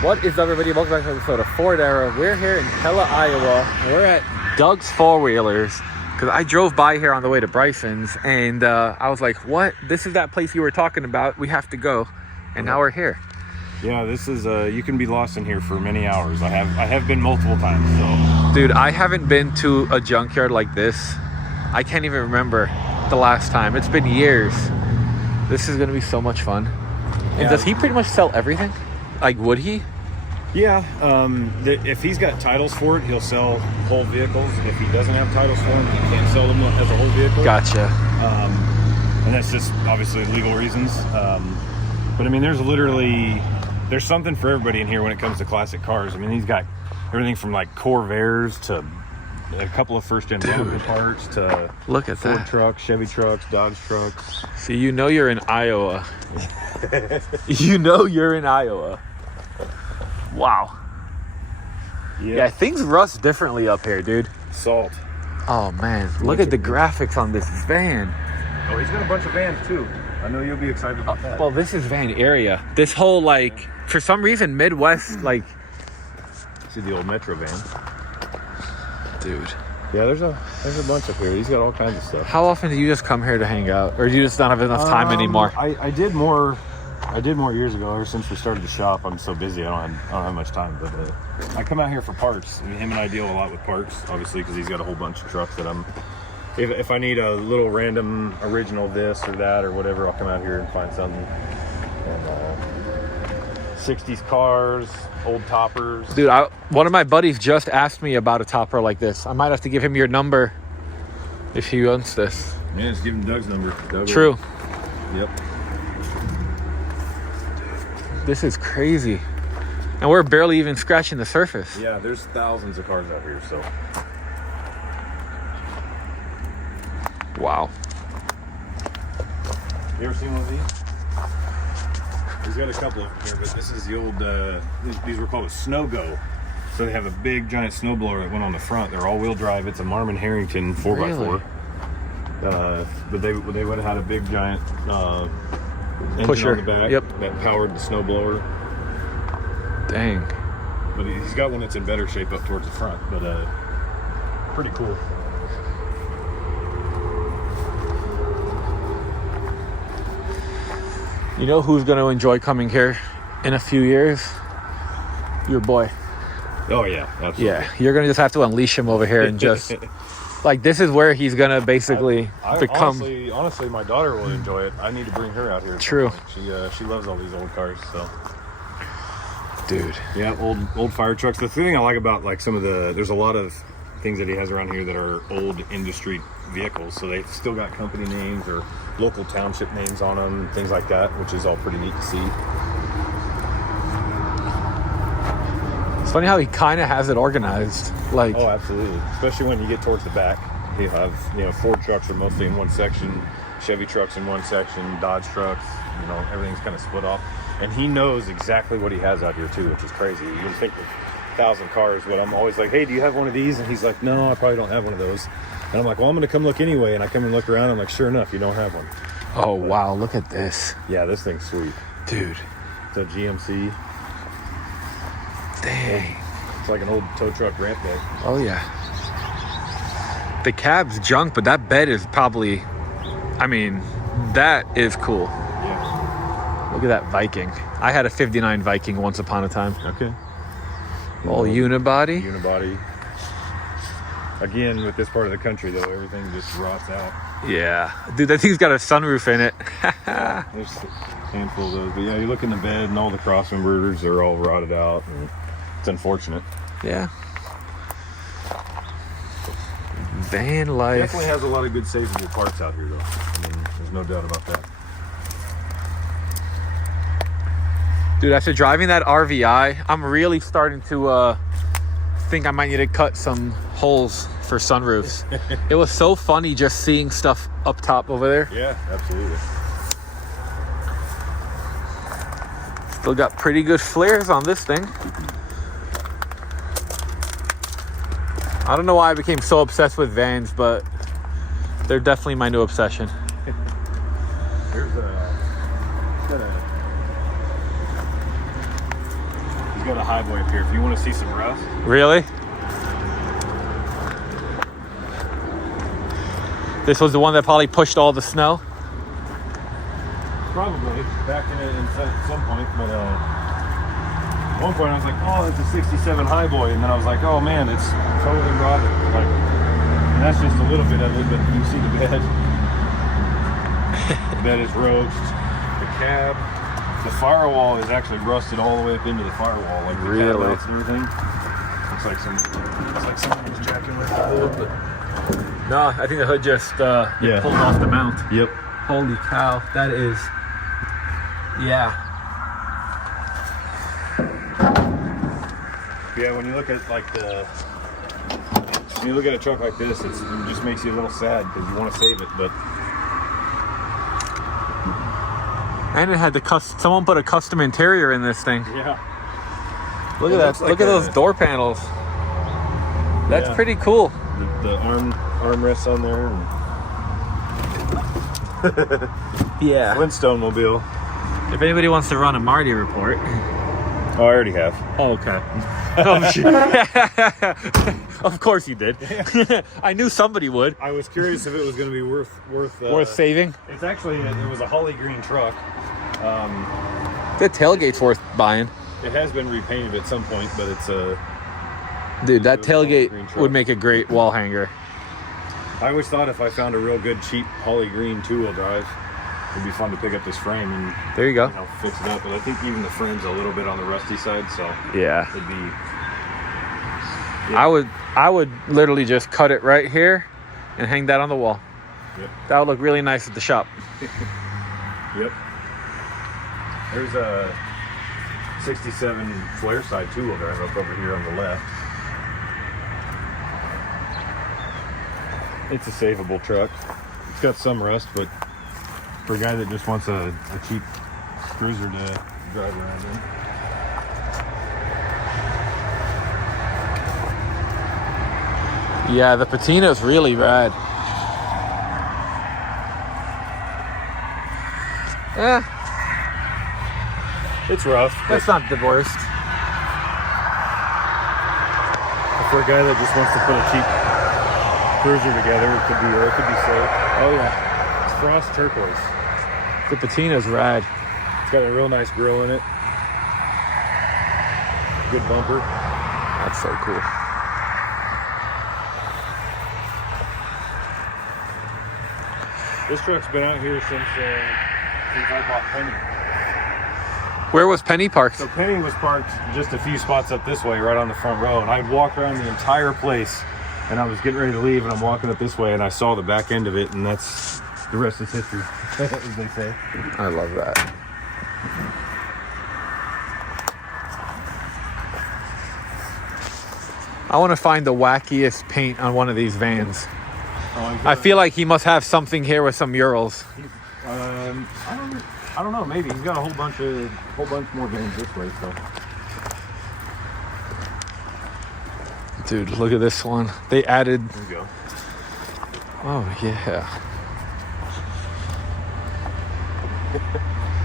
What is up, everybody? Welcome back to episode of Ford Era. We're here in Pella, Iowa. We're at Doug's Four Wheelers because I drove by here on the way to Bryson's, and I was like, "What? This is that place you were talking about. We have to go." And now we're here. Yeah, this is you can be lost in here for many hours. I have been multiple times. So, dude, I haven't been to a junkyard like this. I can't even remember the last time. It's been years. This is gonna be so much fun. And yeah. Does he pretty much sell everything? Like, would he? Yeah, if he's got titles for it, he'll sell whole vehicles. If he doesn't have titles for them, he can't sell them as a whole vehicle. Gotcha. And that's just obviously legal reasons. But I mean, there's something for everybody in here when it comes to classic cars. I mean, he's got everything from like Corvairs to a couple of first-gen Bronco parts to look at Ford that. trucks, Chevy trucks, Dodge trucks. See, you know you're in Iowa. You know you're in Iowa. Wow. Yeah, things rust differently up here, dude. Salt. Oh, man. Look at the graphics on this van. Oh, he's got a bunch of vans, too. I know you'll be excited about that. Well, this is van area. This whole, like, for some reason, Midwest, like... See the old Metro van? Dude. Yeah, there's a bunch up here. He's got all kinds of stuff. How often do you just come here to hang out? Or do you just not have enough time anymore? I did more years ago. Ever since we started the shop, I'm so busy. I don't have much time. But I come out here for parts. I mean, him and I deal a lot with parts, obviously, because he's got a whole bunch of trucks that if I need a little random original this or that or whatever, I'll come out here and find something. And 60s cars, old toppers. Dude, one of my buddies just asked me about a topper like this. I might have to give him your number if he wants this. Man, just give him Doug's number. True. Yep. This is crazy. And we're barely even scratching the surface. Yeah, there's thousands of cars out here, so. Wow. You ever seen one of these? He's got a couple of them here, but this is the old, these were called a snow go. So they have a big giant snowblower that went on the front. They're all-wheel drive. It's a Marmon Harrington 4x4. But they would have had a big giant engine pusher on the back that powered the snowblower. Dang. But he's got one that's in better shape up towards the front, but pretty cool. You know who's going to enjoy coming here in a few years? Your boy. Oh, yeah, absolutely. Yeah, you're going to just have to unleash him over here and just... like, this is where he's going to basically become... Honestly, my daughter will enjoy it. I need to bring her out here. True. She loves all these old cars, so... Dude. Yeah, old fire trucks. The thing I like about, like, there's a lot of things that he has around here that are old industry vehicles, so they've still got company names or local township names on them, things like that, which is all pretty neat to see. It's funny how he kind of has it organized. Like, oh, absolutely. Especially when you get towards the back. You have, Ford trucks are mostly in one section, Chevy trucks in one section, Dodge trucks, everything's kind of split off. And he knows exactly what he has out here too, which is crazy. You would think with 1,000 cars, but I'm always like, hey, do you have one of these? And he's like, no, I probably don't have one of those. And I'm like, well, I'm going to come look anyway. And I come and look around. I'm like, sure enough, you don't have one. oh, wow, look at this. Yeah, this thing's sweet. Dude. It's a GMC. Dang. It's like an old tow truck ramp bed. Oh, yeah. The cab's junk, but that bed is probably... I mean, that is cool. Yeah. Look at that Viking. I had a 59 Viking once upon a time. Okay. All unibody. Unibody. Again, with this part of the country, though, everything just rots out. Yeah. Dude, that thing's got a sunroof in it. Yeah, there's a handful of those. But yeah, you look in the bed and all the cross inverters are all rotted out. And it's unfortunate. Yeah. Van life. Definitely has a lot of good savable parts out here, though. I mean, there's no doubt about that. Dude, after driving that RVI, I'm really starting to think I might need to cut some holes for sunroofs. It was so funny just seeing stuff up top over there. Yeah, absolutely. Still got pretty good flares on this thing. I don't know why I became so obsessed with vans, but they're definitely my new obsession. He's got a highway up here if you want to see some rust. Really? This was the one that probably pushed all the snow? Probably back in it at some point, but at one point I was like, oh, it's a 67 highboy, and then I was like, oh man, it's totally rotted. Like, and that's just a little bit of it, but you see the bed. The bed is roached. The cab, the firewall is actually rusted all the way up into the firewall, like the cab mounts and everything. Looks like someone was jacking with the hood, but No, I think the hood just pulled off the mount. yep. Holy cow, that is, yeah. Yeah, when you look at when you look at a truck like this, it just makes you a little sad because you want to save it, but. And it had someone put a custom interior in this thing. Yeah. Look at that. Look at those door panels. That's pretty cool. The armrests on there. And Yeah. Flintstone mobile. If anybody wants to run a Marty report. Oh, I already have. Oh, okay. Oh, shit. Of course you did. I knew somebody would. I was curious if it was going to be Worth saving. It's actually it was a holly green truck. The tailgate's worth buying. It has been repainted at some point, but it's a. Dude, that It was a holly green tailgate truck. would make a great wall hanger. I always thought if I found a real good cheap holly green 2-wheel drive, it'd be fun to pick up this frame and There you go. fix it up. But I think even the frame's a little bit on the rusty side, so Yeah. it'd be. I would literally just cut it right here and hang that on the wall. Yep. That would look really nice at the shop. Yep. There's a 67 flare side 2-wheel drive up over here on the left. It's a savable truck. It's got some rust, but for a guy that just wants a cheap cruiser to drive around in. Yeah, the patina is really rad. It's rough. That's not the worst. For a guy that just wants to put a cheap cruiser together, it could be safe. Oh yeah, It's frost turquoise. the patina's rad. It's got a real nice grill in it. Good bumper. That's so cool. This truck's been out here since I bought Penny. Where was Penny parked? So Penny was parked just a few spots up this way, right on the front row, and I'd walk around the entire place, and I was getting ready to leave, and I'm walking up this way, and I saw the back end of it, and that's the rest is history, as they say. I love that. I want to find the wackiest paint on one of these vans. I feel like he must have something here with some murals. I don't know. Maybe he's got a whole bunch more vans this way. So Dude, look at this one. They added. there you go. Oh yeah.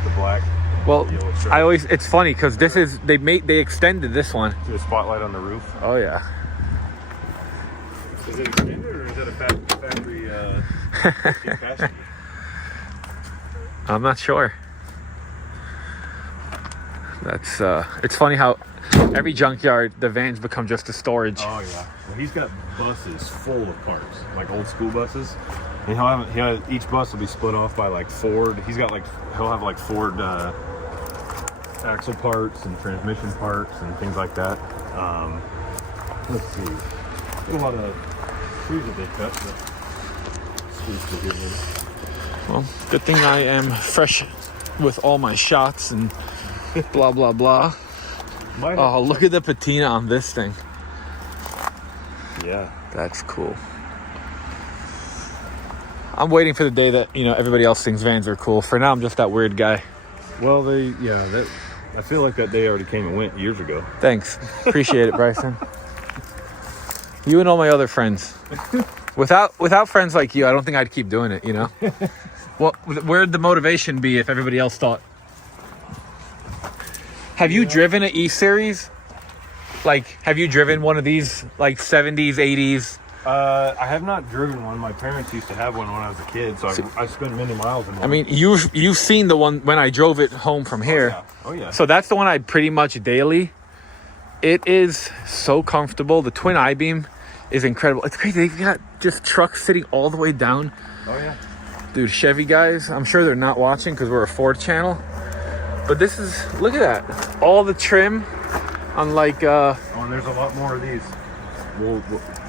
The black. Well, Yellow stripe. it's funny because this is they extended this one. The spotlight on the roof. Oh yeah. Is it extended or is it a factory passenger? I'm not sure. That's it's funny how every junkyard the vans become just a storage. Oh yeah. Well, he's got buses full of parts, like old school buses. And each bus will be split off by like Ford. He'll have like Ford axle parts and transmission parts and things like that. Let's see. A lot of trees that they cut. Well, good thing I am fresh with all my shots and blah blah blah. Oh, look at the patina on this thing. Yeah. That's cool. I'm waiting for the day that, everybody else thinks vans are cool. For now, I'm just that weird guy. Well, I feel like that day already came and went years ago. Thanks. Appreciate it, Bryson. You and all my other friends. Without friends like you, I don't think I'd keep doing it, Well, where'd the motivation be if everybody else thought? Have you driven an E-Series? Like, have you driven one of these, like 70s, 80s? I have not driven one. My parents used to have one when I was a kid, so I spent many miles in one. I mean, you've seen the one when I drove it home from here. Oh yeah. So that's the one I pretty much daily. It is so comfortable. The twin I-beam is incredible. It's crazy. They've got just trucks sitting all the way down. Oh yeah. Dude, Chevy guys, I'm sure they're not watching because we're a Ford channel. But this is, look at that. All the trim on like... Oh, and there's a lot more of these.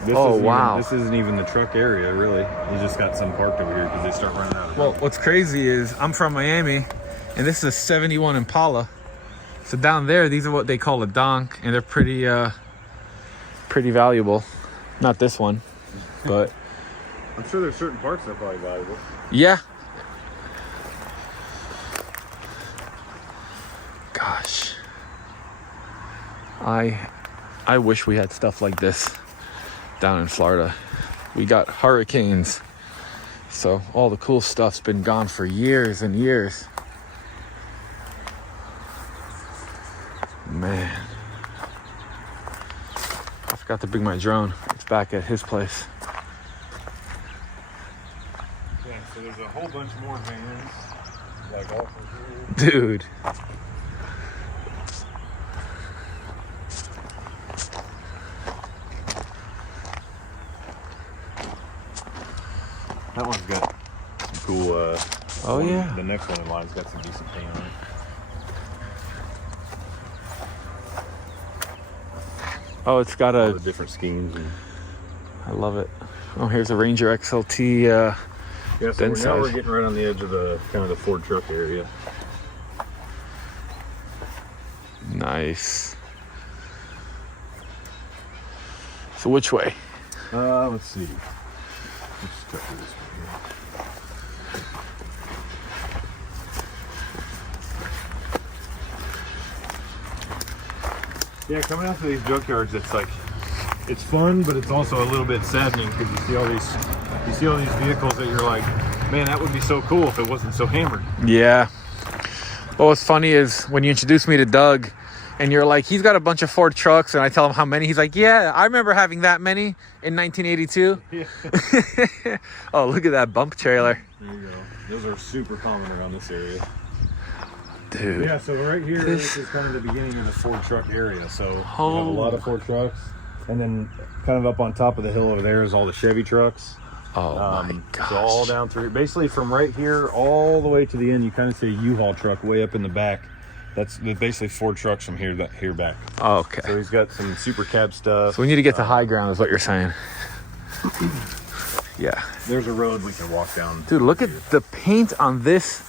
This isn't even the truck area, really. You just got some parked over here because they start running out of Well, what's crazy is I'm from Miami, and this is a 71 Impala. So down there, these are what they call a donk, and they're pretty valuable. Not this one, but... I'm sure there's certain parts that are probably valuable. Yeah. Gosh. I wish we had stuff like this down in Florida. We got hurricanes, so all the cool stuff's been gone for years and years. Man, I forgot to bring my drone. It's back at his place. Yeah, so there's a whole bunch more vans, like all from here. Dude. That one's got some cool, Oh yeah. The next one in line's got some decent paint on it. Oh, it's got All a... the different schemes. And... I love it. Oh, here's a Ranger XLT. Yeah, so Then now we're size. getting right on the edge of the kind of the Ford truck area. Nice. So which way? Let's see. Let's just cut through this one here. Yeah, coming out to these junkyards, it's like, it's fun, but it's also a little bit saddening because you see all these vehicles that you're like, man, that would be so cool if it wasn't so hammered. Yeah. Well, what's funny is when you introduced me to Doug and you're like, he's got a bunch of Ford trucks, and I tell him how many. He's like, yeah, I remember having that many in 1982. Yeah. Oh, look at that bump trailer. There you go. Those are super common around this area. Dude. Yeah, so right here, this is kind of the beginning of the Ford truck area. So you have a lot of Ford trucks, and then kind of up on top of the hill over there is all the Chevy trucks. Oh my gosh. So all down through, basically from right here all the way to the end, you kind of see a U-Haul truck way up in the back. That's basically Ford trucks from here back. Oh, okay. So he's got some super cab stuff. So we need to get to high ground is what you're saying. Yeah. There's a road we can walk down. Dude, look at the paint on this.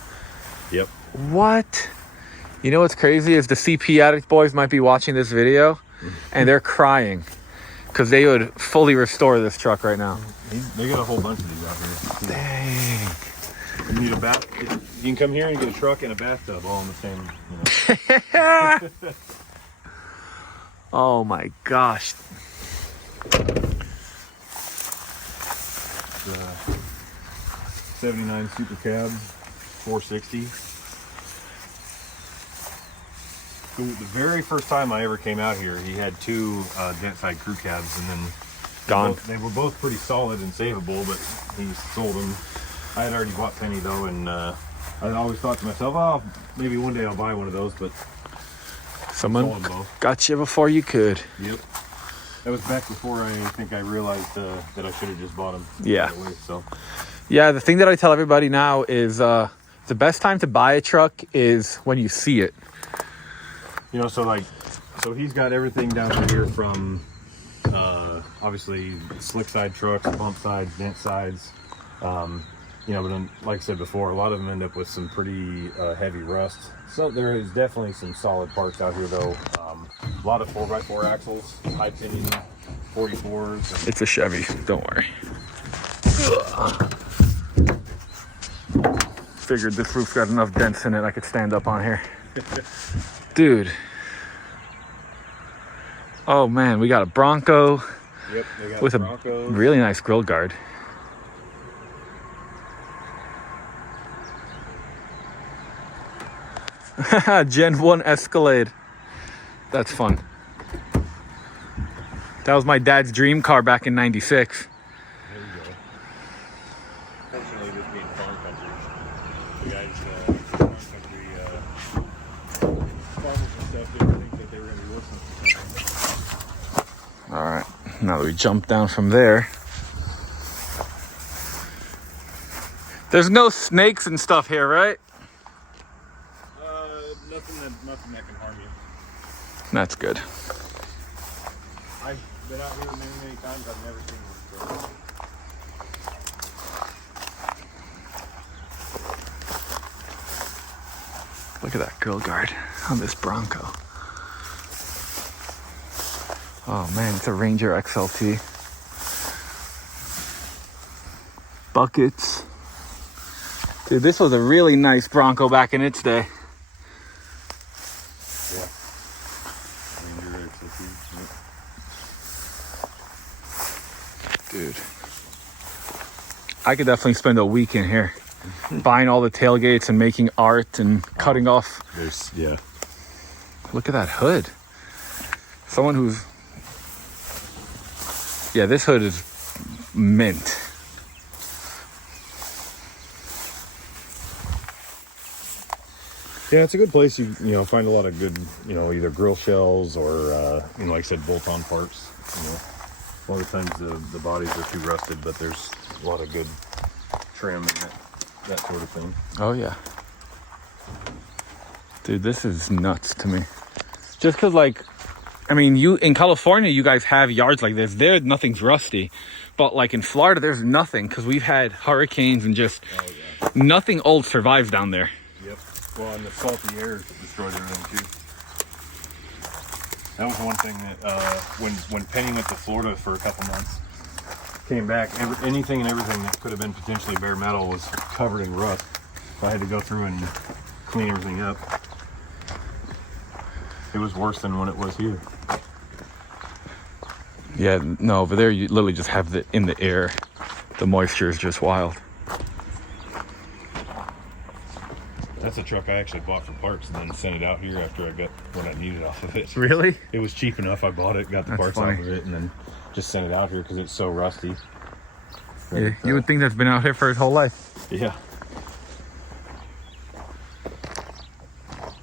Yep. What? You know what's crazy is the CP Addict boys might be watching this video and they're crying because they would fully restore this truck right now. They got a whole bunch of these out here. Dang. You need a bath. You can come here and get a truck and a bathtub all in the same. Oh my gosh. The 79 Super Cab 460. So the very first time I ever came out here, he had two dent side crew cabs, and then Gone. They were both pretty solid and savable, but he sold them. I had already bought Penny though, and I always thought to myself, oh, maybe one day I'll buy one of those, but someone got you before you could. Yep. That was back before I think I realized that I should have just bought them. Yeah. Right away, so. Yeah, the thing that I tell everybody now is the best time to buy a truck is when you see it. You know, so he's got everything down here from obviously slick side trucks, bump sides, dent sides. You know, but then, like I said before, a lot of them end up with some pretty heavy rust. So there is definitely some solid parts out here, though. A lot of 4x4 axles, high pinion 44s. It's a Chevy, don't worry. Figured this roof's got enough dents in it I could stand up on here. Dude. Oh man, we got a Bronco. Yep, they got with Broncos. A really nice grill guard. Gen 1 Escalade. That's fun. That was my dad's dream car back in '96. There you go. Fortunately, this being farm country, the guys, farm country farmers and stuff didn't think that they were going to be listening to something. All right, now that we jump down from there. There's no snakes and stuff here, right? Nothing that can harm you. That's good. I've been out here many times. I've never seen one before. Look at that grill guard on this Bronco. Oh man, it's a Ranger XLT. Buckets. Dude, this was a really nice Bronco back in its day. Yeah. Ranger XLT. Yep. Dude, I could definitely spend a week in here buying all the tailgates and making art and cutting off. Yeah. Look at that hood. Someone who's... Yeah, this hood is mint. Yeah, it's a good place. You find a lot of good, either grill shells or, like I said, bolt-on parts. A lot of times the bodies are too rusted, but there's a lot of good trim and that sort of thing. Oh yeah. Dude, this is nuts to me. Just because, you in California, you guys have yards like this. There, nothing's rusty. But like in Florida, there's nothing because we've had hurricanes and just nothing old survives down there. Yep. Well, and the salty air destroyed everything too. That was one thing that when Penny went to Florida for a couple months, came back, anything and everything that could have been potentially bare metal was covered in rust. So I had to go through and clean everything up. It was worse than when it was here. Yeah, no, over there you literally just have it in the air. The moisture is just wild. That's a truck I actually bought for parts and then sent it out here after I got what I needed off of it. Really? It was cheap enough. I bought it, got the parts funny. off of it, and then just sent it out here because it's so rusty. Yeah, you would think that's been out here for his whole life. Yeah.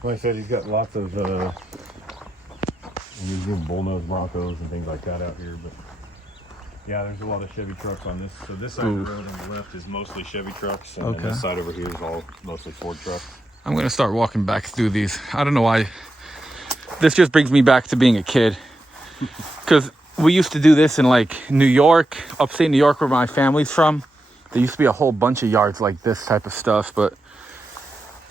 Like I said, he's got lots of bullnose Broncos and things like that out here, but yeah, there's a lot of Chevy trucks on this. So this side of the road on the left is mostly Chevy trucks, and then this side over here is all mostly Ford trucks. I'm gonna start walking back through these. I don't know why. This just brings me back to being a kid. Because we used to do this in New York, upstate New York, where my family's from. There used to be a whole bunch of yards like this type of stuff, but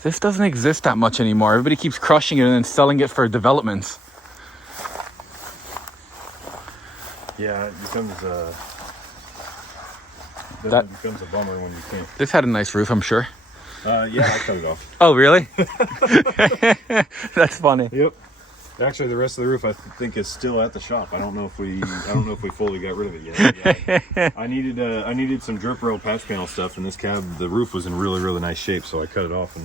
this doesn't exist that much anymore. Everybody keeps crushing it and then selling it for developments. Yeah, it becomes becomes a bummer when you can't. This had a nice roof, I'm sure. Yeah, I cut it off. Oh, really? That's funny. Yep. Actually, the rest of the roof I think is still at the shop. I don't know if we fully got rid of it yet. Yeah. I needed some drip rail patch panel stuff, and this cab, the roof was in really, really nice shape, so I cut it off.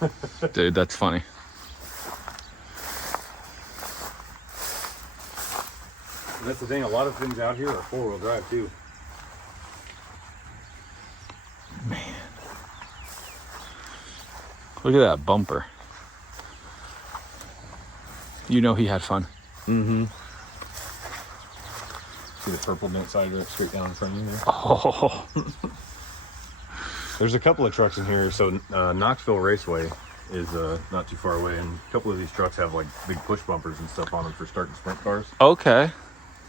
And Dude, that's funny. that's the thing. A lot of things out here are four-wheel drive too. Man, look at that bumper. You know he had fun. Mm-hmm. See the purple dent side right straight down in front of you there? Oh. There's a couple of trucks in here. So Knoxville Raceway is not too far away, and a couple of these trucks have big push bumpers and stuff on them for starting sprint cars. Okay.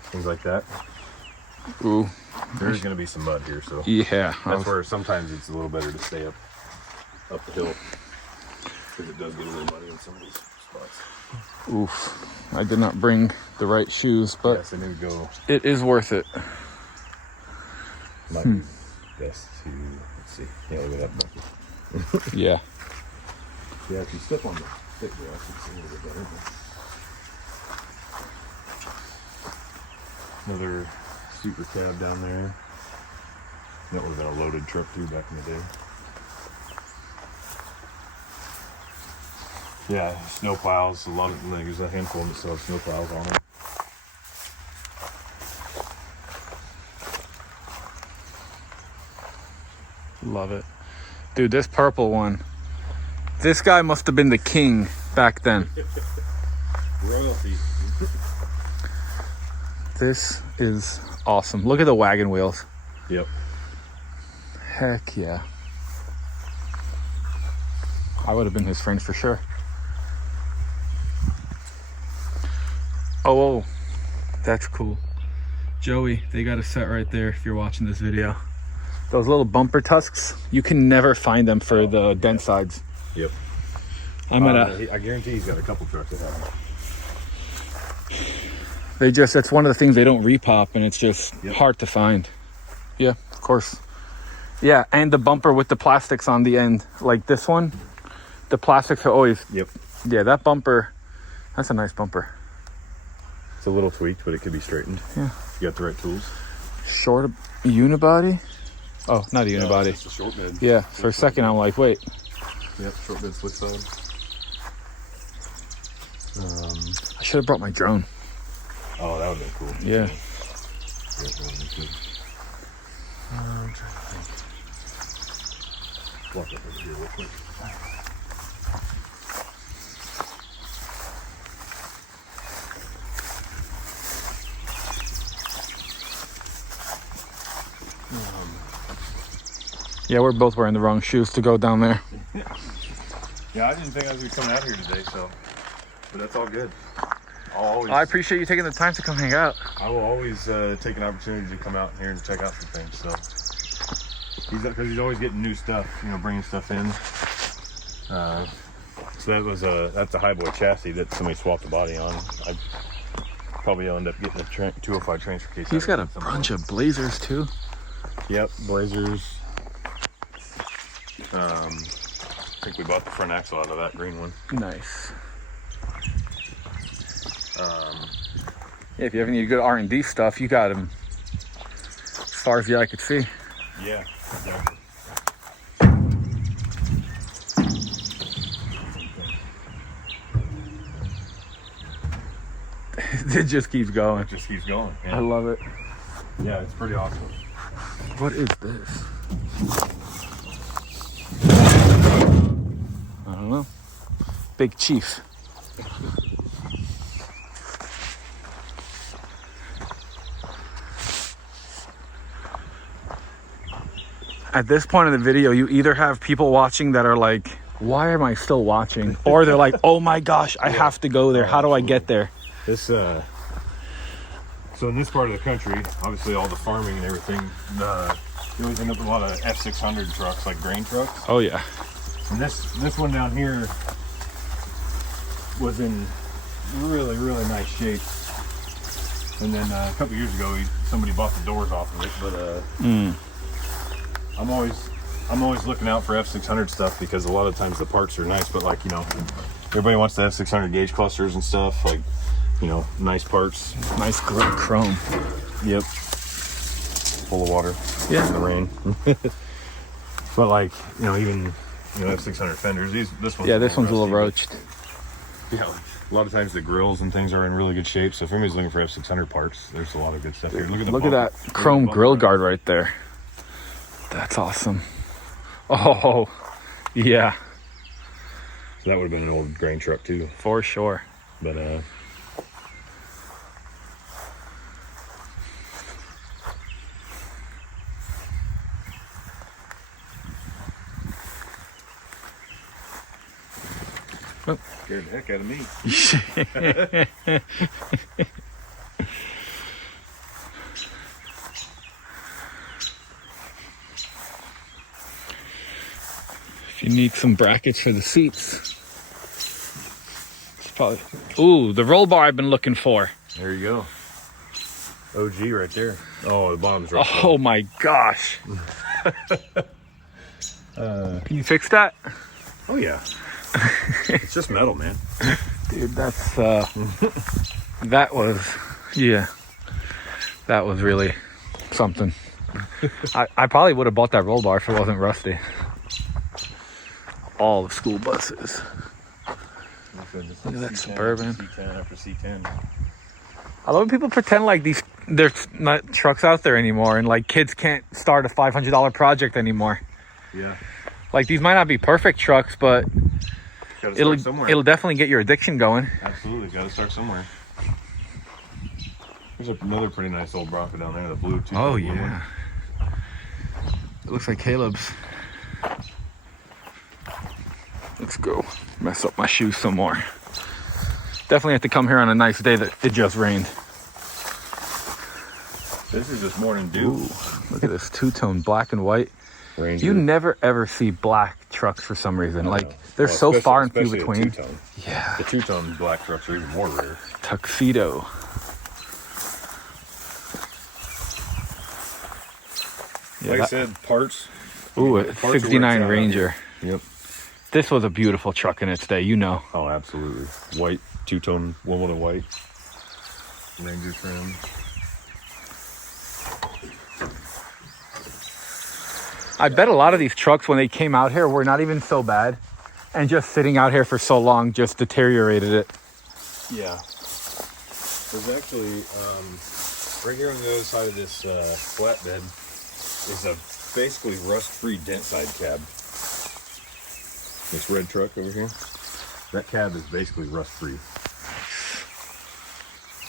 Things like that. Ooh. There's going to be some mud here, so Yeah. that's where sometimes it's a little better to stay up the hill, because it does get a little muddy in some of these spots. Oof. I did not bring the right shoes, but yes, they need to go. it is worth it. Might be best to, let's see. Yeah, look at that bucket. Yeah. Yeah, if you step on the stick there, I can see a little bit better. Another super cab down there. That would have been a loaded truck too back in the day. Yeah, snow plows. There's a handful that still have snow plows on them. Love it. Dude, this purple one. This guy must have been the king back then. Royalty. This is awesome. Look at the wagon wheels. Yep. Heck yeah. I would have been his friend for sure. Oh, that's cool. Joey, they got a set right there if you're watching this video. Those little bumper tusks, you can never find them for the dent sides. Yep. I guarantee he's got a couple trucks that have them. That's one of the things they don't repop, and it's just hard to find. Yeah, of course. Yeah, and the bumper with the plastics on the end, like this one, the plastics are always. Yep. Yeah, that bumper, that's a nice bumper. It's a little tweaked, but it could be straightened. Yeah. You got the right tools. Short unibody. Oh, not a unibody. It's a short bed. Yeah, for a second I'm like, wait. Yep, short bed slick side. I should have brought my drone. Oh, that would have been cool. Yeah. That would have been cool. I'm trying to think. Walk up over here real quick. Yeah, we're both wearing the wrong shoes to go down there. Yeah, I didn't think I was going to be coming out here today, so, but that's all good. I appreciate you taking the time to come hang out. I will always take an opportunity to come out here and check out some things. So, because he's always getting new stuff, bringing stuff in. So that's a Highboy chassis that somebody swapped the body on. I probably end up getting a 205 transfer case. He's got a bunch of Blazers too. Yep, Blazers. I think we bought the front axle out of that green one. Nice. Yeah, if you ever need good R&D stuff, you got him as far as the eye could see. Yeah, exactly. It just keeps going. It just keeps going. Yeah. I love it. Yeah, it's pretty awesome. What is this? I don't know. Big Chief. At this point in the video, you either have people watching that are like, why am I still watching? Or they're like, oh my gosh, I have to go there. How do I get there? So in this part of the country, obviously all the farming and everything, you always end up with a lot of F600 trucks, like grain trucks. Oh yeah. And this one down here was in really, really nice shape. And then a couple years ago, somebody bought the doors off of it. But I'm always looking out for F600 stuff because a lot of times the parts are nice, but like everybody wants the F600 gauge clusters and stuff, like nice parts, nice chrome. Yep. Full of water. Yeah. In the rain. But like even F600 fenders. This one's this one's a little roached. Yeah, a lot of times the grills and things are in really good shape. So if anybody's looking for F600 parts, there's a lot of good stuff here. Look at that chrome grill guard right there. That's awesome. Oh, yeah. So that would have been an old grain truck too. For sure. But scared the heck out of me. If you need some brackets for the seats, it's probably. Ooh, the roll bar I've been looking for. There you go. OG right there. Oh, the bottom's right there. Oh my gosh. Can you fix that? Oh yeah. It's just metal, man. Dude, that's that was really something. I probably would have bought that roll bar if it wasn't rusty. All the school buses. Look at that Suburban. C10 after C10. I love when people pretend like there's not trucks out there anymore, and like kids can't start a $500 project anymore. Yeah. Like, these might not be perfect trucks, but Gotta start somewhere. it'll definitely get your addiction going. Absolutely, gotta start somewhere. There's another pretty nice old Bronco down there, the blue too. Oh yeah. It looks like Caleb's. Let's go mess up my shoes some more. Definitely have to come here on a nice day that it just rained. This is just morning dew. Ooh, look at this two-tone black and white. Ranger. You never ever see black trucks for some reason. Like, they're so far and few between. Yeah. The two-tone black trucks are even more rare. Tuxedo. Yeah, Like I said, parts. Ooh, a Parts are where 69 it's at. Ranger. Yep. This was a beautiful truck in its day, you know. Oh, absolutely. White, two-tone, Wimbledon white. Ranger trim. I bet a lot of these trucks, when they came out here, were not even so bad. And just sitting out here for so long just deteriorated it. Yeah. There's actually, right here on the other side of this flatbed is a basically rust-free dent side cab. This red truck over here, that cab is basically rust-free.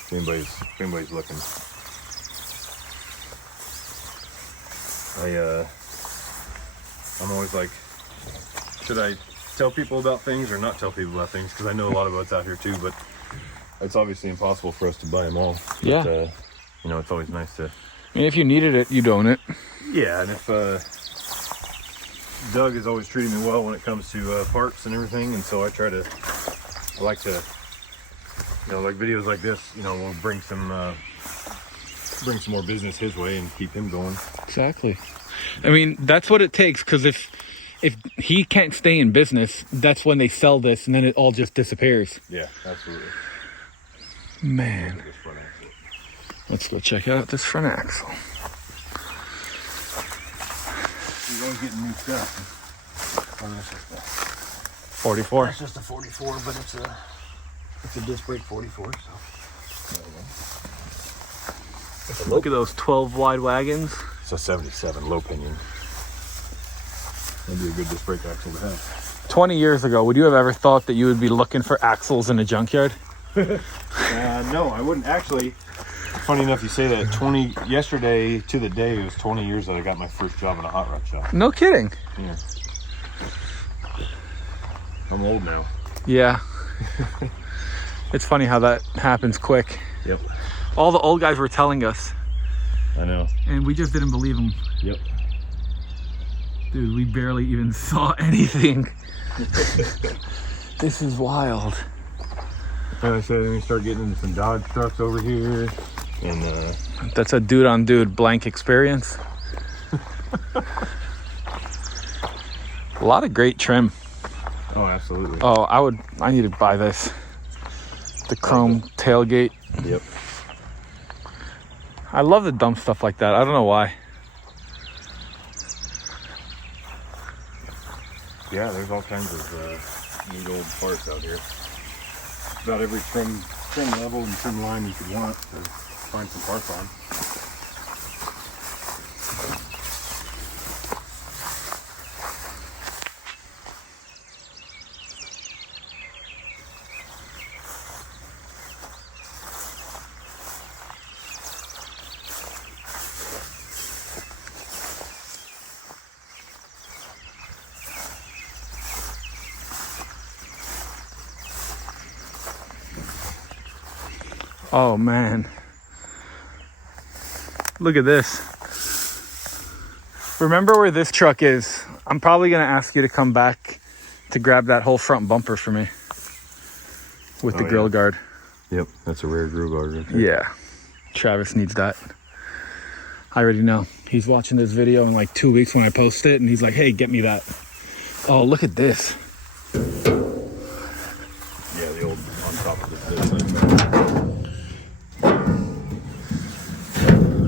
If anybody's looking. I'm always like, should I tell people about things or not tell people about things? Because I know a lot of boats out here too, but it's obviously impossible for us to buy them all. Yeah. But, you know, it's always nice to. I mean, if you needed it, you'd own it. Yeah, and if Doug is always treating me well when it comes to parts and everything, and so I like to, you know, like videos like this, you know, we'll bring some more business his way and keep him going. Exactly. I mean, that's what it takes, because if he can't stay in business, that's when they sell this, and then it all just disappears. Yeah, absolutely. Man. Let's go check out this front axle. He's always getting new stuff. 44. It's just a 44, but it's a disc brake 44. So Look at those 12 wide wagons. It's a 77 low pinion. That'd be a good disc brake axle to have. 20 years ago, would you have ever thought that you would be looking for axles in a junkyard? No, I wouldn't actually. Funny enough, you say that. Yesterday to the day, it was 20 years that I got my first job in a hot rod shop. No kidding. Yeah. I'm old now. Yeah. It's funny how that happens quick. Yep. All the old guys were telling us, I know. and we just didn't believe them. Yep. Dude, we barely even saw anything. This is wild. Like I said, then we start getting into some Dodge trucks over here, and That's a dude-on-dude blank experience. A lot of great trim. oh, absolutely. Oh, I need to buy this. The chrome tailgate. Yep. I love the dumb stuff like that. I don't know why. Yeah, there's all kinds of neat old parts out here. About every trim level and trim line you could want to find some parts on. Oh man. Look at this. Remember where this truck is. I'm probably going to ask you to come back to grab that whole front bumper for me. With the grill guard. Yep, that's a rare grill guard right there. Yeah. Travis needs that. I already know. He's watching this video in like 2 weeks when I post it, and he's like, hey, get me that. Oh, look at this. Yeah, the old on top of the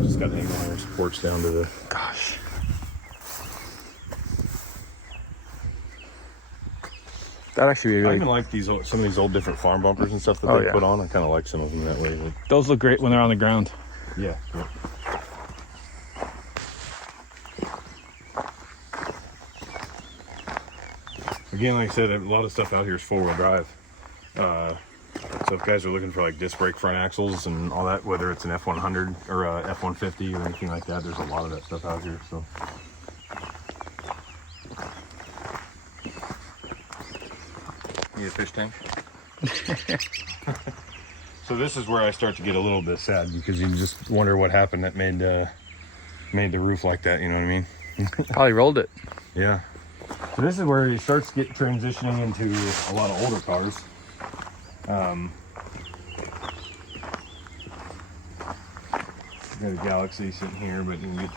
just got angle iron supports down to the. Gosh. That actually be I really. even like these some of these old different farm bumpers and stuff that Oh, they yeah. put on. I kind of like some of them that way. Those look great when they're on the ground. Yeah. again, like I said, a lot of stuff out here is four-wheel drive. So if guys are looking for like disc brake front axles and all that, whether it's an F100 or a F150 or anything like that, there's a lot of that stuff out here. So. Need a fish tank? So this is where I start to get a little bit sad, because you just wonder what happened that made the roof like that, you know what I mean? Probably rolled it. Yeah. So this is where it starts transitioning into a lot of older cars. Got a Galaxy sitting here, but you can get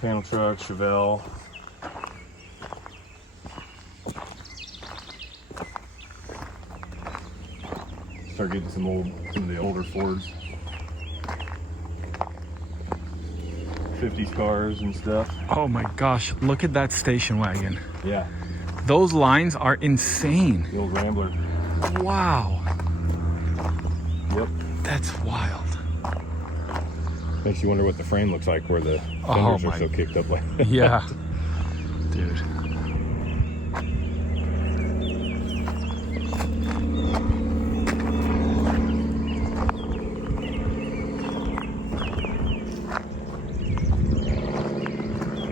panel truck, Chevelle. Start getting some of the older Fords. 50s cars and stuff. Oh my gosh, look at that station wagon. Yeah. Those lines are insane. The old Rambler. Wow. Yep. That's wild. Makes you wonder what the frame looks like, where the fenders are so kicked up like that. Yeah. Dude.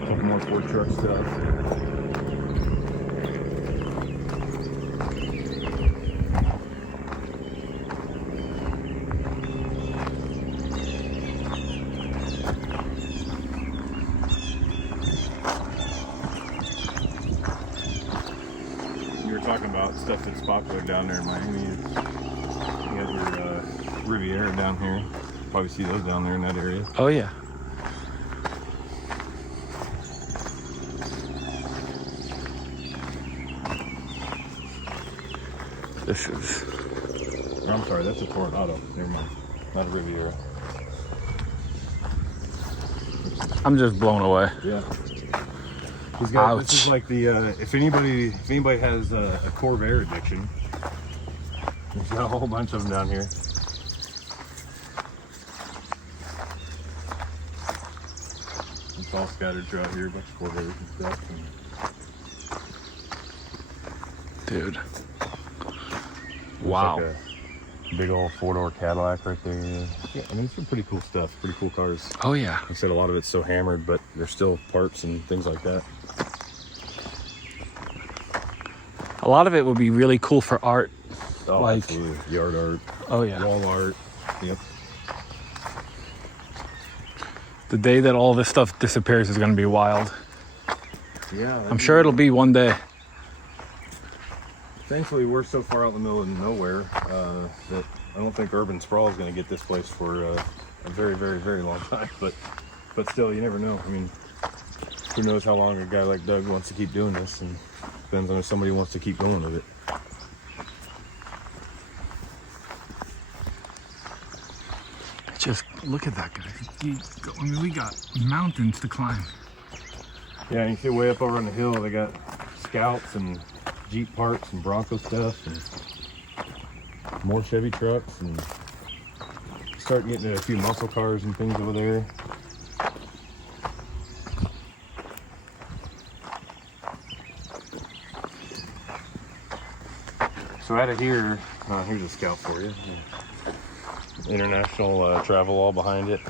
Couple more Ford truck stuff. Talking about stuff that's popular down there in Miami. You got your Riviera down here. Probably see those down there in that area. Oh yeah. This is... Or, I'm sorry, that's a Coronado. Never mind. Not a Riviera. I'm just blown away. Yeah. He's got, Ouch. this is like the, if anybody has a Corvair addiction, he's got a whole bunch of them down here. It's all scattered throughout here, a bunch of Corvairs and stuff. Dude. Looks Wow. like a big old four-door Cadillac right there. Yeah, I mean, it's some pretty cool stuff, pretty cool cars. Oh yeah. Like I said, a lot of it's so hammered, but there's still parts and things like that. A lot of it would be really cool for art. Oh, Like- absolutely. Yard art, Oh yeah. wall art. Yep. The day that all this stuff disappears is going to be wild. Yeah. I'm sure it'll be one day. Thankfully, we're so far out in the middle of nowhere that I don't think urban sprawl is going to get this place for a very, very, very long time. But still, you never know. I mean, who knows how long a guy like Doug wants to keep doing this, and depends on if somebody wants to keep going with it. Just look at that, guys. I mean, we got mountains to climb. Yeah, and you see way up over on the hill, they got Scouts and Jeep parts and Bronco stuff and more Chevy trucks, and start getting a few muscle cars and things over there. So out of here, here's a Scout for you. International travel all behind it.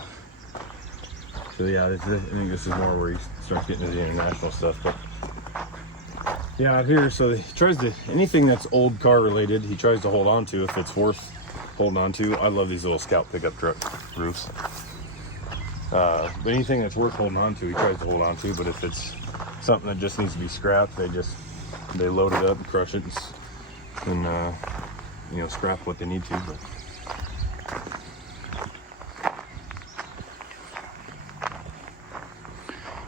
So yeah, I think this is more where he starts getting into the international stuff. But yeah, out here, so he tries to, anything that's old car related, he tries to hold on to if it's worth holding on to. I love these little Scout pickup truck roofs. But anything that's worth holding on to, he tries to hold on to. But if it's something that just needs to be scrapped, they load it up and crush it and you know, scrap what they need to. But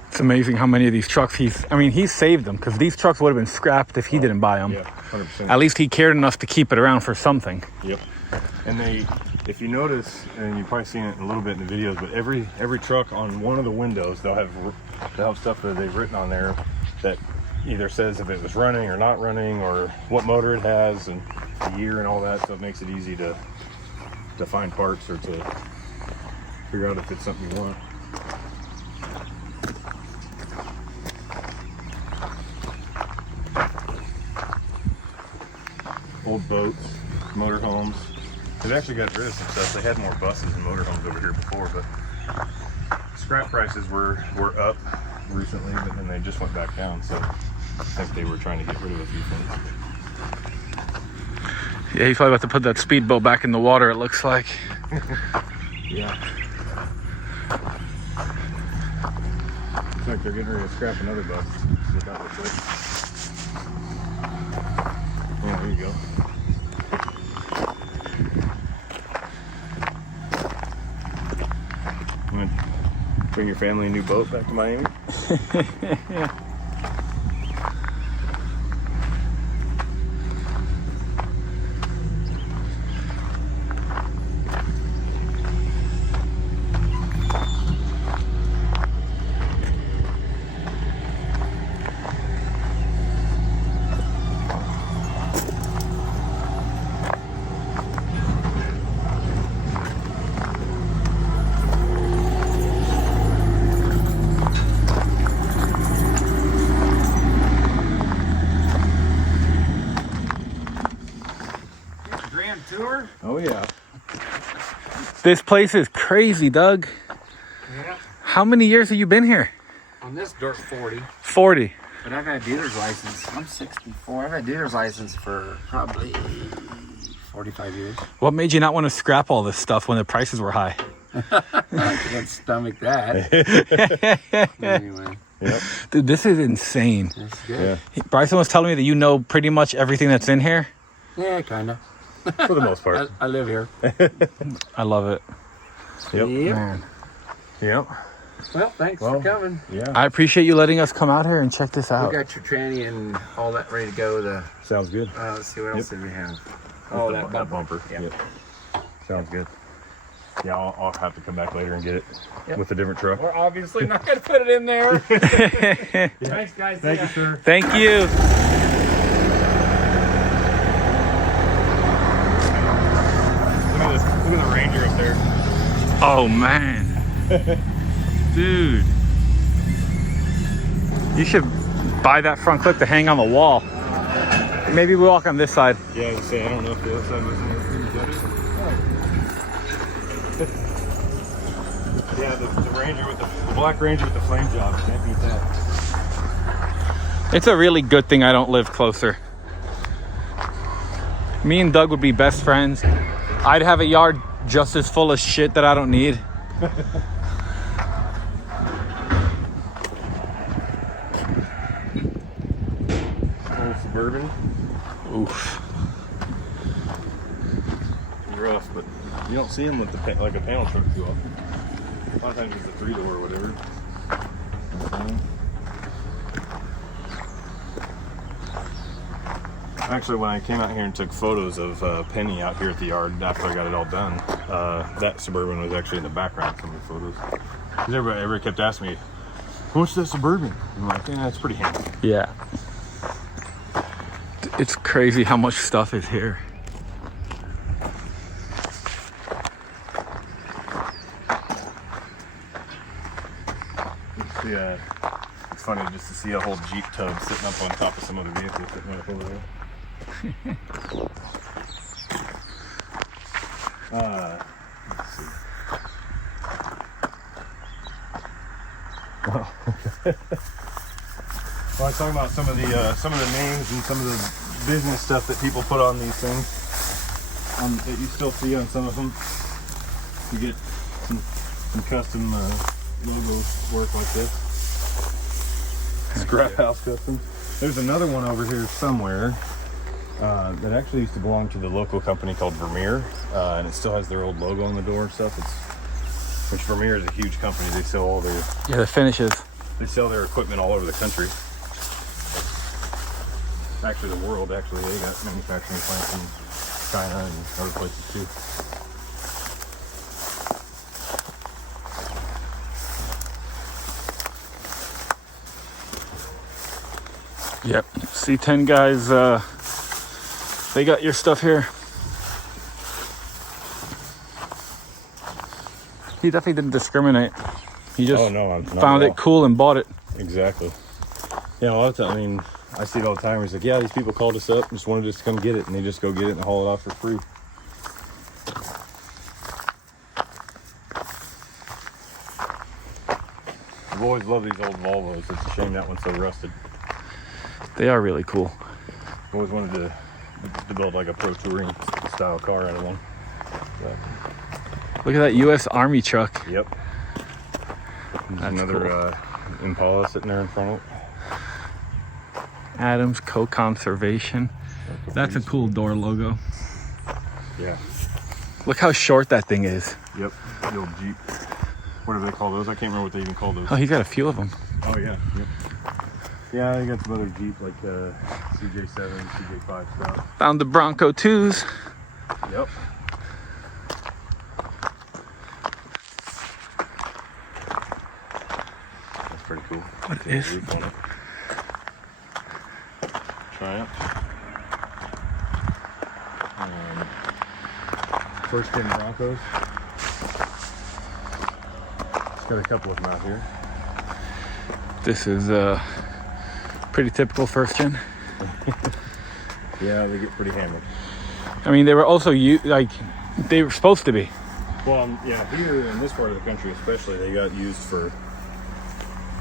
It's amazing how many of these trucks he's saved them, because these trucks would have been scrapped if he didn't buy them. yeah, 100%. At least he cared enough to keep it around for something. Yep. And if you notice, and you've probably seen it a little bit in the videos, but every truck on one of the windows, they'll have stuff that they've written on there that either says if it was running or not running, or what motor it has, and the year and all that. So it makes it easy to find parts or to figure out if it's something you want. old boats, motorhomes. They've actually got rid of some stuff. They had more buses and motorhomes over here before, but scrap prices were up recently, but then they just went back down. So I think they were trying to get rid of a few things. Yeah, he's probably about to put that speedboat back in the water, it looks like. Yeah. Looks like they're getting ready to scrap another bus. Look out real quick. Yeah, there you go. You want to bring your family a new boat back to Miami? Yeah. Tour? Oh yeah. This place is crazy, Doug. Yeah. How many years have you been here? On this dirt, 40. 40. But I've had dealer's license. I'm 64. I've had dealer's license for probably 45 years. What made you not want to scrap all this stuff when the prices were high? I can't stomach that. Anyway, Yep. Dude, this is insane. that's good. Yeah. Bryson was telling me that you know pretty much everything that's in here. Yeah, kind of. For the most part. I live here. I love it. Yep. Man. Yep. Well, thanks Well, for coming. Yeah. I appreciate you letting us come out here and check this We out. got your tranny and all that ready to go. Sounds good. Let's see what else did we have. Oh, Oh, that bumper. Yep. Sounds good. Yeah, I'll have to come back later and get it Yep. with a different truck. We're obviously not going to put it in there. Thanks, guys. Thank you, sir. Thank you. Look at this. Look at the Ranger up there. Oh, man. Dude. You should buy that front clip to hang on the wall. Maybe we walk on this side. Yeah, I was say I don't know if the other side was any better. Yeah, the Ranger with the Black Ranger with the flame job. Can't beat that. It's a really good thing I don't live closer. Me and Doug would be best friends. I'd have a yard just as full of shit that I don't need. Old Suburban. Oof. Rough, but you don't see them with like a panel truck too often. A lot of times it's a 3-door or whatever. Actually, when I came out here and took photos of Penny out here at the yard after I got it all done, that Suburban was actually in the background of some of the photos. Because everybody kept asking me, "What's that Suburban?" I'm like, "Yeah, it's pretty handy." Yeah. It's crazy how much stuff is here. Yeah, it's funny just to see a whole Jeep tub sitting up on top of some other vehicle sitting up over there. Let's see. Well, I was talking about some of the names and some of the business stuff that people put on these things. That you still see on some of them. You get some custom logo work like this. Scrap House Custom. There's another one over here somewhere that actually used to belong to the local company called Vermeer, and it still has their old logo on the door and stuff. Which Vermeer is a huge company. They sell all their The finishes. They sell their equipment all over the country. Actually, the world. Actually, they got manufacturing plants in China and other places too. Yep. C10 guys, they got your stuff here. He definitely didn't discriminate. He just Oh no, I'm not found at it all. cool and bought it. Exactly. Yeah, a lot of times, I mean, I see it all the time. He's like, yeah, these people called us up, just wanted us to come get it, and they just go get it and haul it off for free. I've always loved these old Volvos. It's a shame that one's so rusted. They are really cool. I've always wanted to build like a pro touring style car out of one. But, Look at that U.S. Army truck. yep. There's another Impala sitting there in front of it. Adams Co-Conservation. That's a cool door logo. Yeah. Look how short that thing is. Yep. The old Jeep. What do they call those? I can't remember what they even call those. Oh, he's got a few of them. Oh yeah. Yep. Yeah, I got some other Jeep like CJ7, CJ5 stuff. Found the Bronco 2s. Yep. That's pretty cool. What is? Triumph. First gen Broncos. Just got a couple of them out here. This is pretty typical first gen. Yeah, they get pretty hammered. I mean, they were also they were supposed to be. Well, yeah, here in this part of the country especially, they got used for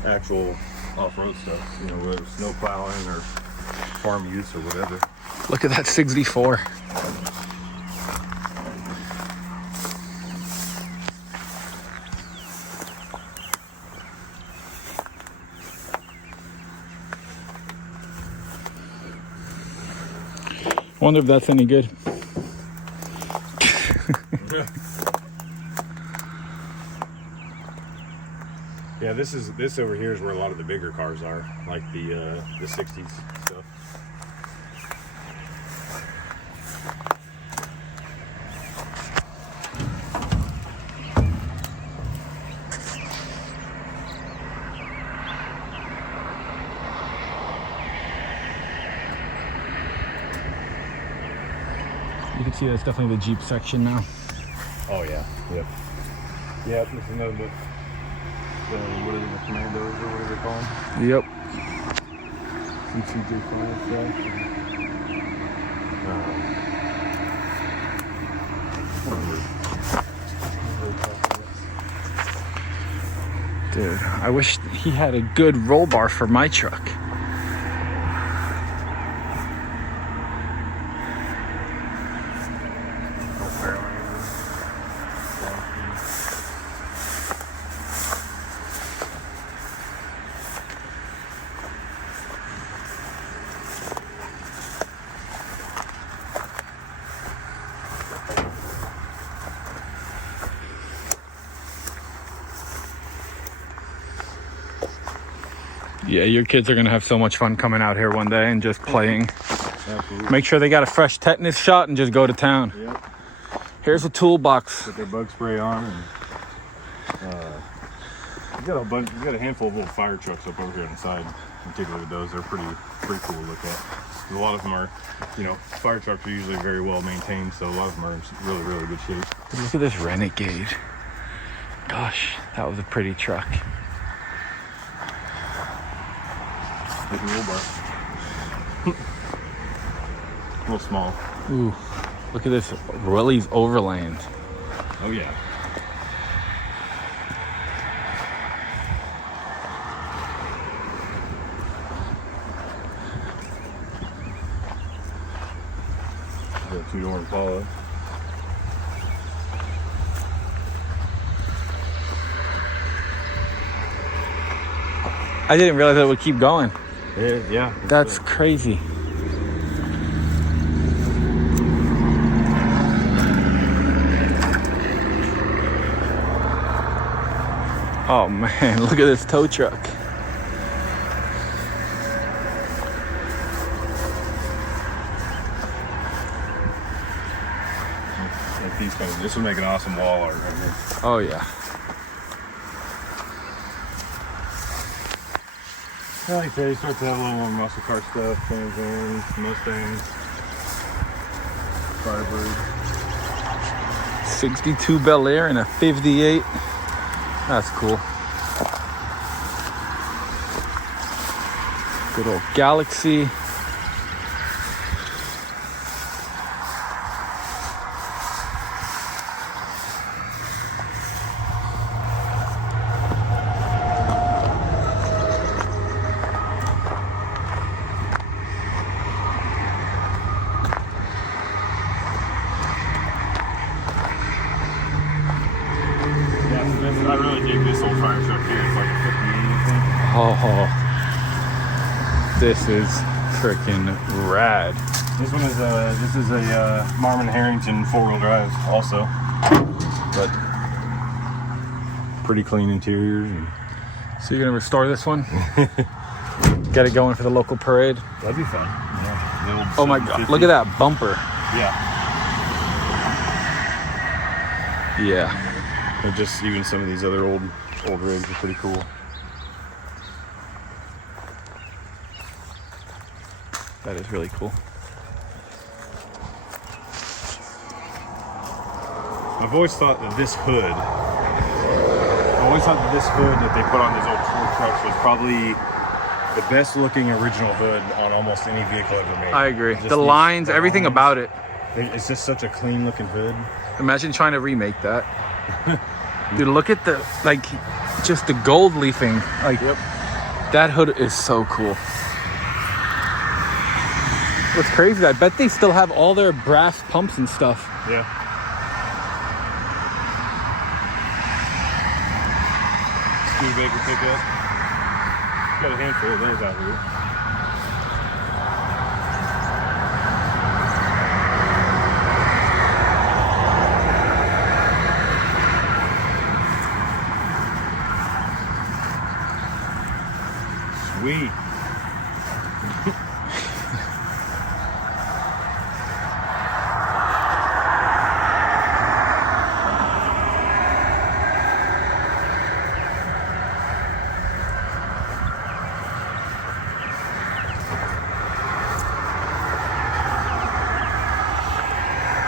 actual off-road stuff. You know, whether it's snow plowing or farm use or whatever. Look at that 64. Wonder if that's any good. Yeah, this over here is where a lot of the bigger cars are, like the 60s stuff. You can see that's definitely the Jeep section now. Oh yeah, yep. Yep, this is another book. What are they, the Commandos or whatever they call them? Yep. CJ5 stuff. Dude, I wish he had a good roll bar for my truck. Yeah, your kids are gonna have so much fun coming out here one day and just playing. Absolutely. Make sure they got a fresh tetanus shot and just go to town. Yep. Here's a toolbox. Put their bug spray on, and we got a handful of little fire trucks up over here on the side. You take a look at those; they're pretty cool to look at. A lot of them are, fire trucks are usually very well maintained, so a lot of them are in really, really good shape. Look at this Renegade. Gosh, that was a pretty truck. Like a little bar. A little small. Ooh, look at this Willys Overland. Oh yeah. Got a two-door Impala. I didn't realize it would keep going. Yeah. That's crazy. Oh man, look at this tow truck. This would make an awesome wall art right here. Oh yeah. Like I say, you start to have a little more muscle car stuff, Trans Ams, Mustangs, Firebird. 62 Bel Air and a 58. That's cool. Good old Galaxy. I really dig this old fire truck here. It's like a 58, I think. Oh, this is freaking rad. This one is a Marmon Harrington 4-wheel drive also, but pretty clean interiors. And So you're gonna restore this one? Get it going for the local parade? that'd be fun. Yeah. The old Oh my God, 750. look at that bumper. Yeah. Yeah. Or just even some of these other old rigs are pretty cool. That is really cool. I've always thought that this hood that they put on these old Ford trucks was probably the best looking original hood on almost any vehicle ever made. I agree. Just The these lines, everything lines. about it. It's just such a clean looking hood. Imagine trying to remake that. Dude, look at the, like, just the gold leafing. Like, Yep. that hood is so cool. What's crazy, I bet they still have all their brass pumps and stuff. Yeah. Studebaker pickup. Got a handful of those out here. Sweet.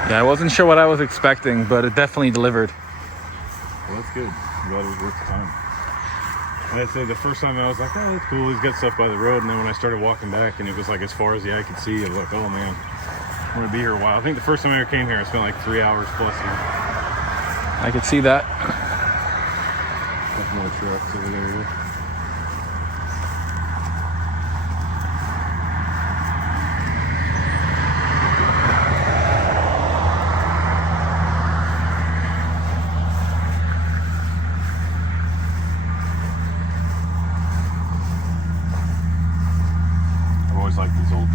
Yeah, I wasn't sure what I was expecting, but it definitely delivered. Well, that's good. I'm glad it was worth the time. And I'd say the first time I was like, oh, that's cool. He's got stuff by the road. And then when I started walking back and it was like as far as the eye could see, I was like, oh man, I'm going to be here a while. I think the first time I ever came here, I spent like 3 hours plus here. I could see that. Couple more trucks over there. I've always liked these old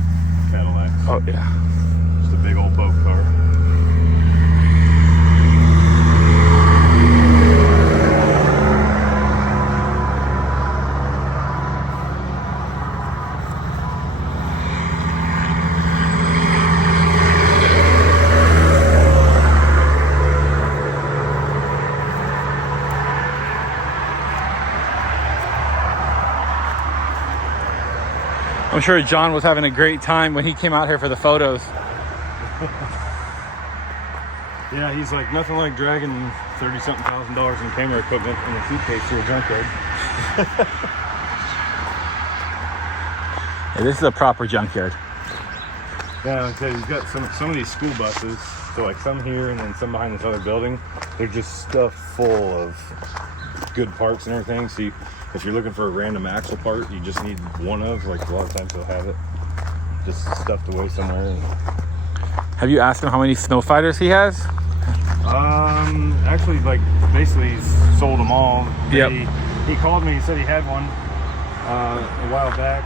Cadillacs. Oh, yeah. Just a big old boat car. I'm sure John was having a great time when he came out here for the photos. Yeah, he's like, nothing like dragging $30-something thousand in camera equipment in a suitcase to a junkyard. Yeah, this is a proper junkyard. Yeah, because he's got some of these school buses, so like some here and then some behind this other building. They're just stuffed full of good parts and everything. So if you're looking for a random axle part, you just need one of, like a lot of times they'll have it just stuffed away somewhere. Have you asked him how many snow fighters he has? Actually, like basically he's sold them all. Yep. He called me, he said he had one a while back,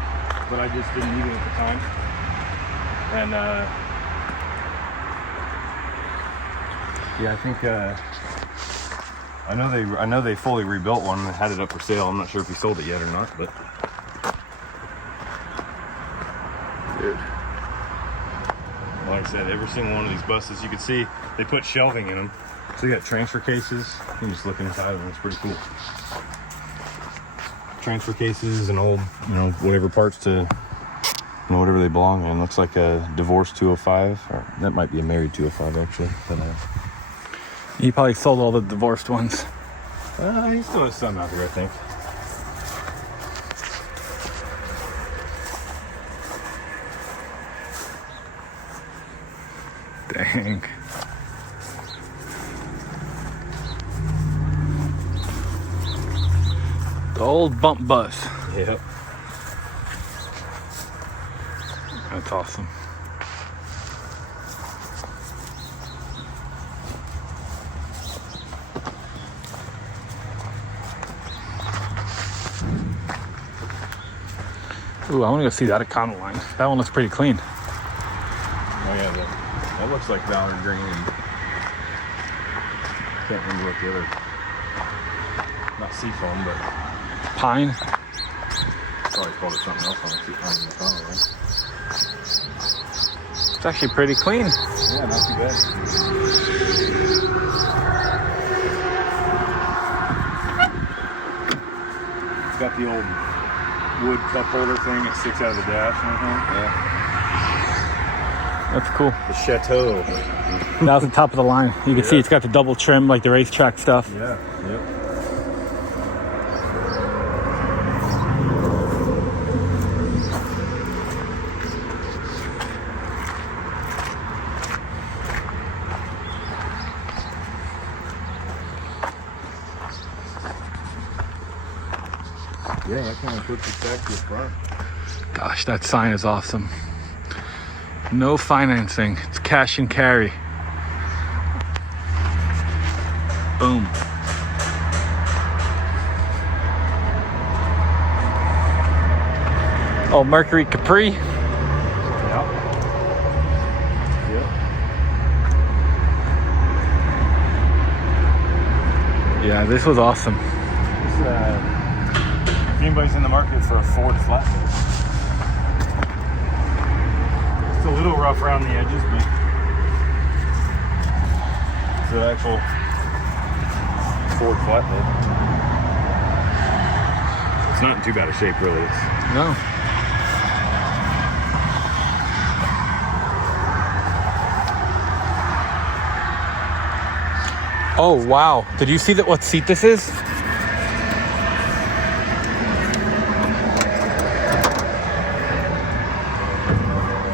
but I just didn't need it at the time. And yeah, I think I know they fully rebuilt one and had it up for sale. I'm not sure if he sold it yet or not, but Dude. like I said, every single one of these buses, you can see they put shelving in them. So you got transfer cases. You can just look inside of them. It's pretty cool. Transfer cases and old, whatever parts to, whatever they belong in. Looks like a divorced 205, or that might be a married 205 actually. But He probably sold all the divorced ones. he still has some out here, I think. Dang. The old bump bus. Yep. That's awesome. Ooh, I want to go see that econo line. That one looks pretty clean. Oh yeah, that looks like Valor Green. Can't remember what the other, not seafoam, but Pine. probably called it something else on the econo line. It's actually pretty clean. Yeah, not too bad. It's got the old wood cup holder thing that sticks out of the dash. Yeah. That's cool. The Chateau. That was the top of the line. You can see it's got the double trim like the racetrack stuff. Yeah. Yep. Yeah, I can't put this back to the front. Gosh, that sign is awesome. No financing. It's cash and carry. Boom. Oh, Mercury Capri. Yep. Yep. Yeah, this was awesome. If anybody's in the market for a Ford flatbed, it's a little rough around the edges, but it's an actual Ford flatbed. It's not in too bad a shape, really. No. Oh, wow. Did you see that? What seat this is?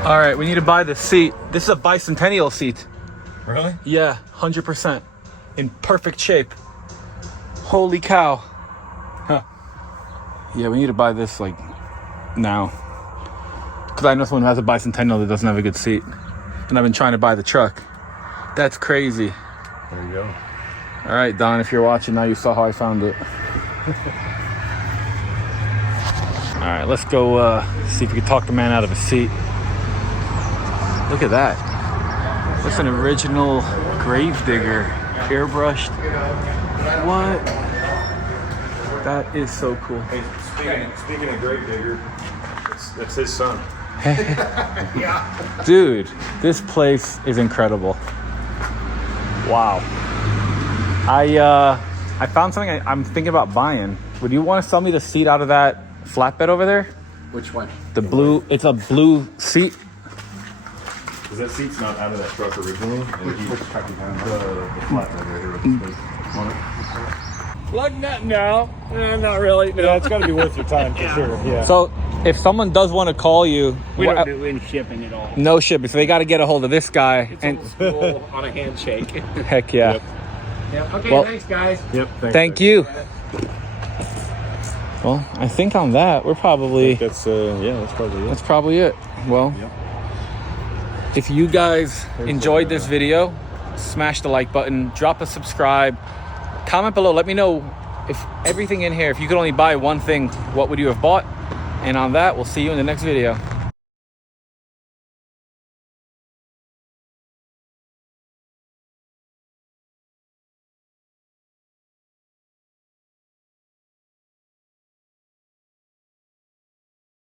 All right, we need to buy this seat. This is a bicentennial seat. Really? Yeah, 100%. In perfect shape. Holy cow. Huh. Yeah, we need to buy this like now. Because I know someone who has a bicentennial that doesn't have a good seat. And I've been trying to buy the truck. That's crazy. There you go. All right, Don, if you're watching now, you saw how I found it. All right, let's go see if we can talk the man out of his seat. Look at that. That's an original Gravedigger, airbrushed. What? That is so cool. Hey, speaking of Gravedigger, that's his son. Dude, this place is incredible. Wow. I found something I'm thinking about buying. Would you want to sell me the seat out of that flatbed over there? Which one? The blue, it's a blue seat. Because that seat's not out of that truck originally. And the flatbed right here with the space on it. Plug that now. Not really. Yeah, it's got to be worth your time for sure. Yeah. So if someone does want to call you, We don't do any shipping at all. no shipping. So they got to get a hold of this guy. It's old school on a handshake. Heck yeah. Yep. Yeah. Okay, Well- thanks, guys. Yep. Thank you. Well, I think on that we're probably That's that's probably it. Well, Yep. if you guys enjoyed this video, smash the like button, drop a subscribe, comment below. Let me know if everything in here, if you could only buy one thing, what would you have bought? And on that, we'll see you in the next video.